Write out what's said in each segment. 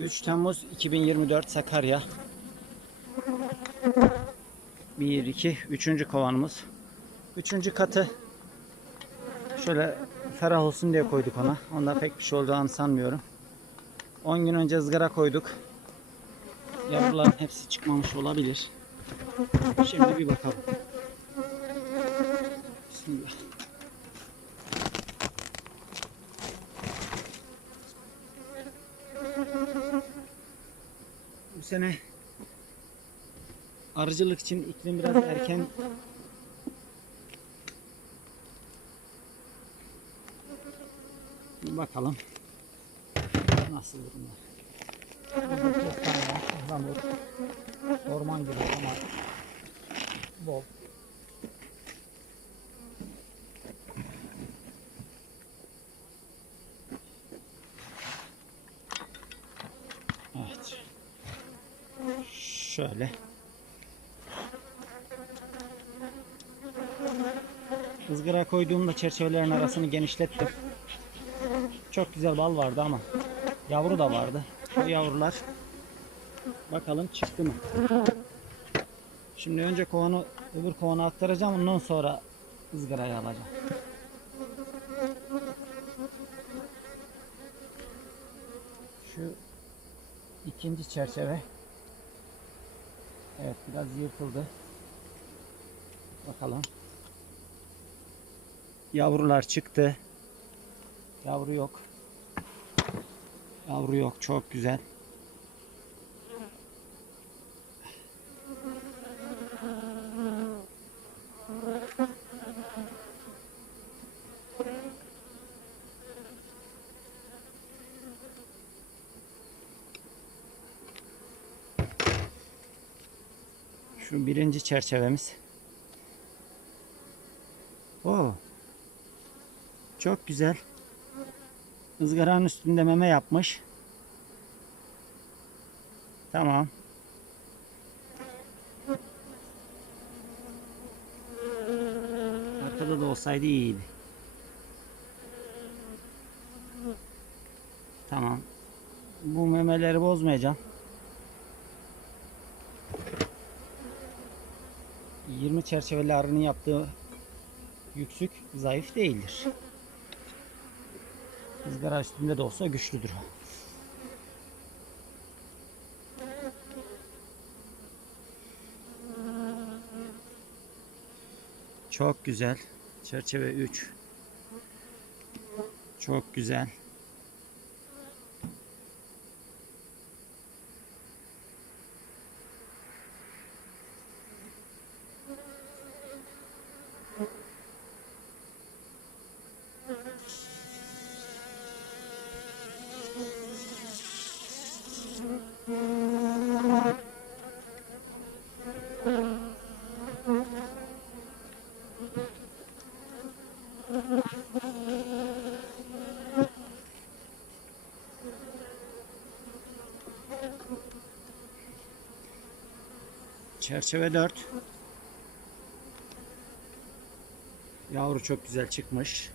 3 Temmuz 2024 Sakarya. 1, 2, 3. kovanımız. 3. katı şöyle ferah olsun diye koyduk ona. Onda pek bir şey olacağını sanmıyorum. 10 gün önce ızgara koyduk. Yavruların hepsi çıkmamış olabilir. Şimdi bir bakalım. Bismillah. Sene arıcılık için iklim biraz erken Bir bakalım nasıl durumlar. Orman gibi ama bol. Evet. Şöyle. Izgara koyduğumda çerçevelerin arasını genişlettim. Çok güzel bal vardı ama yavru da vardı. O yavrular bakalım çıktı mı? Şimdi önce kovanı öbür kovana aktaracağım ondan sonra ızgarayı alacağım. Şu ikinci çerçeve Evet biraz yırtıldı. Bakalım. Yavrular çıktı. Yavru yok. Yavru yok. Çok güzel. Şu birinci çerçevemiz. Oo. Çok güzel. Izgaranın üstünde meme yapmış. Tamam. Arkada da olsaydı iyiydi. Tamam. Bu memeleri bozmayacağım. 20 çerçeveli arının yaptığı yüksük zayıf değildir. Izgara üstünde de olsa güçlüdür. Çok güzel. Çerçeve 3. Çok güzel. Çerçeve 4. Yavru çok güzel çıkmış.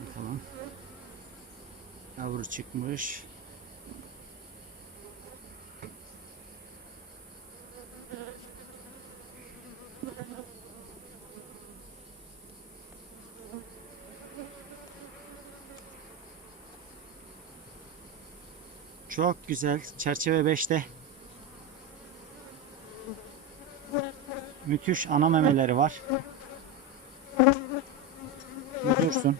Bakalım. Yavru çıkmış. Çok güzel. Çerçeve 5'te. Müthiş ana memeleri var. Dursun.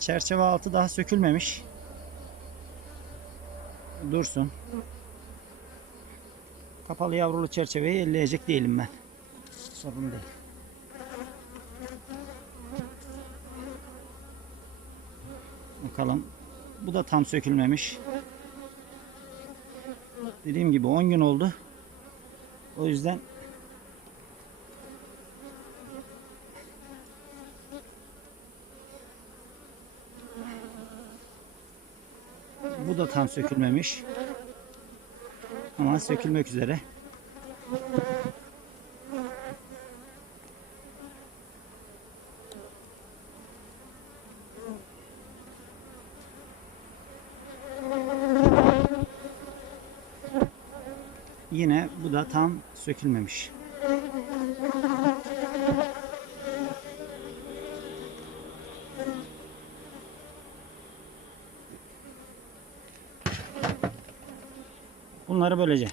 Çerçeve altı daha sökülmemiş. Dursun. Kapalı yavrulu çerçeveyi elleyecek değilim ben. Sorun değil. Bakalım. Bu da tam sökülmemiş. Dediğim gibi 10 gün oldu. O yüzden Bu da tam sökülmemiş. Ama sökülmek üzere. Yine bu da tam sökülmemiş. Bunları böylece